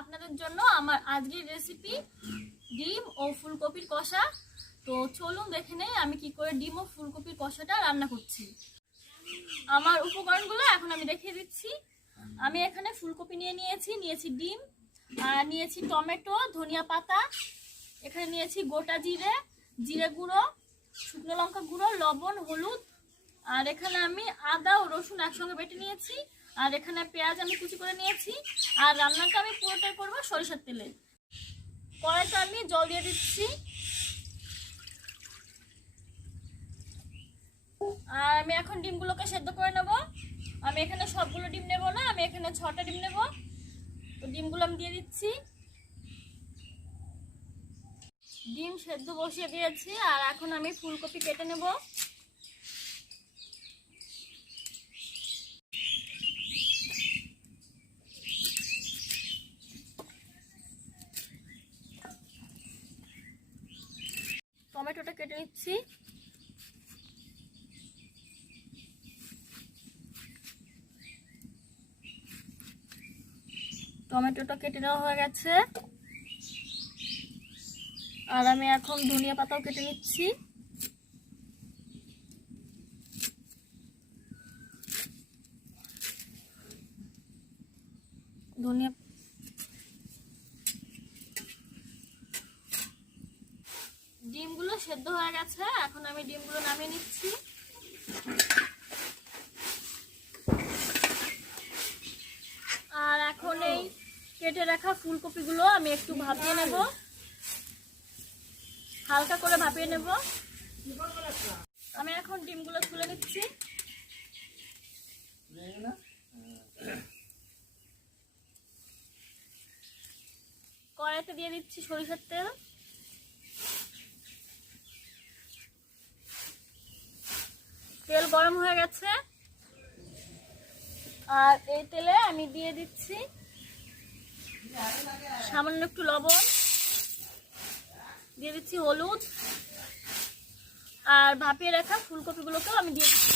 আপনাদের জন্য আমার আজকের রেসিপি ডিম ও ফুলকপির কষা। তো চলুন দেখে নেই আমি কি করে ডিম ও ফুলকপির কষাটা রান্না করছি। আমার উপকরণগুলো এখন আমি দেখিয়ে দিচ্ছি। আমি এখানে ফুলকপি নিয়েছি ডিম, আর নিয়েছি টমেটো, ধনিয়া পাতা, এখানে নিয়েছি গোটা জিরে গুঁড়ো, শুকনো লঙ্কা গুঁড়ো, লবণ, হলুদ, আর এখানে আমি আদা ও রসুন একসঙ্গে বেটে নিয়েছি, আর এখানে পেঁয়াজ আমি কুচি করে নিয়েছি। আর রান্নাটা আমি পুরোটাই করব সরিষার তেলে। কড়াইতে আমি জল দিয়ে দিচ্ছি, আর আমি এখন ডিমগুলোকে সেদ্ধ করে নেব। আমি এখানে সবগুলো ডিম নেব না, আমি এখানে 6টা ডিম নেব। তো ডিমগুলো আমি দিয়ে দিচ্ছি। ডিম সেদ্ধ বসিয়ে দিয়েছি, আর এখন আমি ফুলকপি কেটে নেব। টমেটোটা কেটে নিচ্ছি। টমেটোটা কেটে নেওয়া হয়ে গেছে, আর আমি এখন ধনিয়া পাতাও কেটে নিচ্ছি। ডিমগুলো সেদ্ধ হয়ে গেছে, এখন আমি ডিমগুলো নামিয়ে নিচ্ছি। আর এখন এই কেটে রাখা ফুলকপিগুলো আমি একটু ভাপিয়ে নেব, হালকা করে ভাপিয়ে নেব। আমি এখন ডিমগুলো তুলে নিচ্ছি। কড়াইতে দিয়ে দিচ্ছি সরিষার তেল। তেল গরম হয়ে গেছে, আর এই তেলে আমি দিয়ে দিচ্ছি সামান্য একটু লবণ, দিয়ে দিচ্ছি হলুদ, আর ভাপিয়ে রাখা ফুলকপিগুলোকেও আমি দিয়ে দিচ্ছি।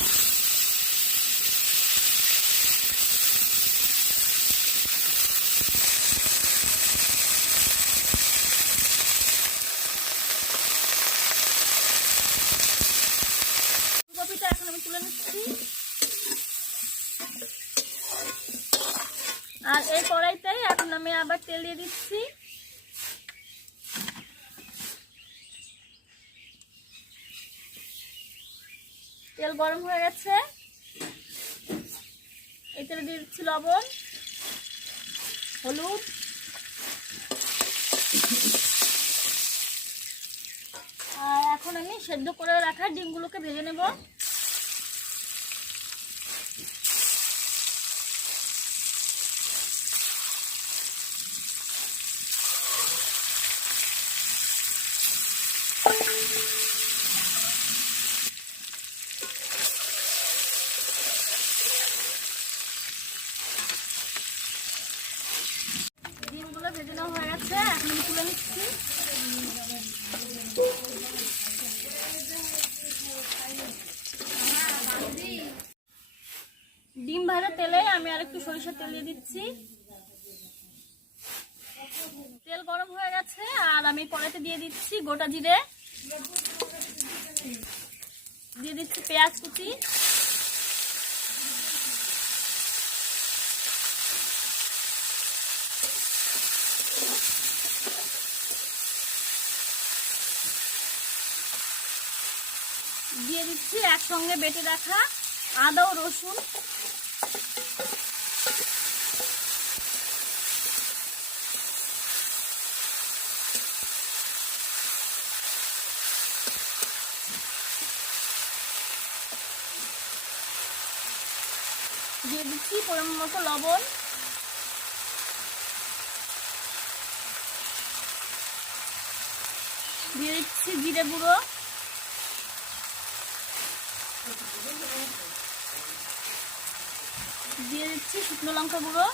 ফুলকপিটা এখন আমি তুলে নিচ্ছি। আর এই কড়াইতেই এখন আমি আবার তেল দিয়ে দিচ্ছি। তেল গরম হয়ে গেছে, এই তেলে দিয়ে দিচ্ছি লবণ, হলুদ, আর এখন আমি সেদ্ধ করে রাখা ডিমগুলোকে ভেজে নেব। ডিমগুলো ভেজে নেওয়া হয়ে গেছে, এখন আমি তুলে নিচ্ছি। ডিম ভাজা তেলে আমি আরেকটু সরিষার তেল দিয়ে দিচ্ছি। তেল গরম হয়ে গেছে, আর আমি কড়াইতে দিয়ে দিচ্ছি গোটা জিরে, দিয়ে দিচ্ছি পেঁয়াজ কুচি, দিয়ে দিচ্ছি একসঙ্গে বেটে রাখা আদা ও রসুন, দিয়ে দিচ্ছি পরিমাণ মতো লবণ, দিয়ে দিচ্ছি জিরে গুঁড়ো, দিয়ে দিচ্ছি শুকনো লঙ্কা গুঁড়ো,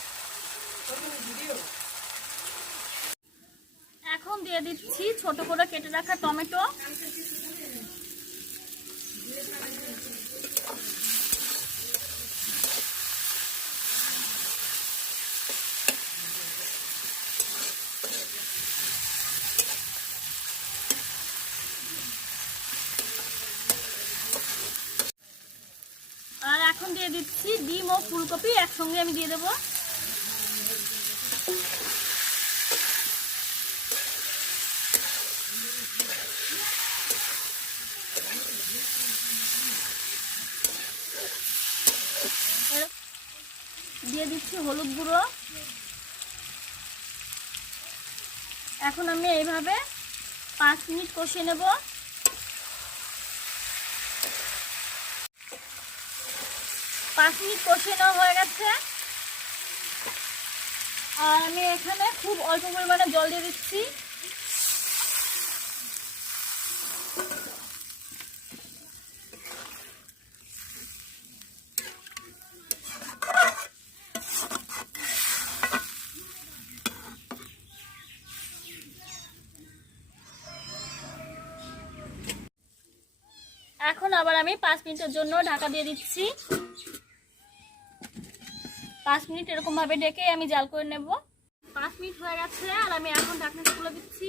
এখন দিয়ে দিচ্ছি ছোট করে কেটে রাখা টমেটো, দিয়ে দিচ্ছি ডিম ও ফুলকপি একসঙ্গে আমি দিয়ে দেবো। দিয়ে দিচ্ছি হলুদ গুঁড়ো। এখন আমি এইভাবে 5 মিনিট কষিয়ে নেব। 5 মিনিট কষিয়ে নেওয়া হয়ে গেছে। আর আমি এখানে খুব অল্প পরিমাণে জল দিয়ে দিচ্ছি। এখন আবার আমি 5 মিনিটের জন্য ঢাকা দিয়ে দিচ্ছি। 5 মিনিট এরকম ভাবে ঢেকে আমি জাল করে নেব। 5 মিনিট হয়ে গেছে আর আমি এখন ঢাকনাটা খুলে দিচ্ছি।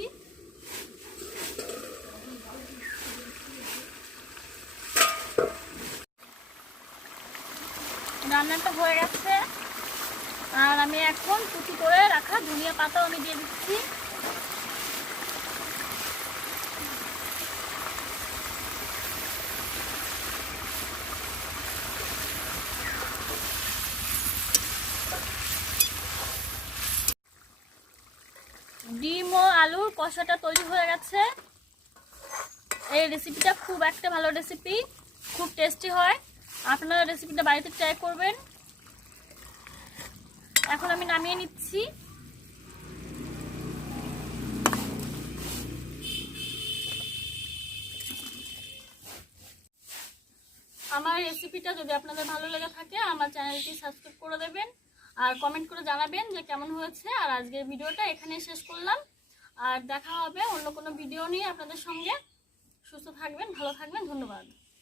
রান্নাটা হয়ে গেছে আর আমি এখন কুচি করে রাখা ধনিয়া পাতাও আমি দিয়ে দিচ্ছি। ডিম ও আলুর কষাটা তৈরি হয়ে গেছে। এই রেসিপিটা খুব একটা ভালো রেসিপি, খুব টেস্টি হয়। আপনারা রেসিপিটা বাড়িতে ট্রাই করবেন। এখন আমি নামিয়ে নিচ্ছি। আমার রেসিপিটা যদি আপনাদের ভালো লেগে থাকে আমার চ্যানেলটি সাবস্ক্রাইব করে দেবেন আর কমেন্ট করে জানাবেন যে কেমন হয়েছে। আর আজকের ভিডিওটা এখানেই শেষ করলাম। আর দেখা হবে অন্য কোনো ভিডিও নিয়ে আপনাদের সঙ্গে। সুস্থ থাকবেন, ভালো থাকবেন, ধন্যবাদ।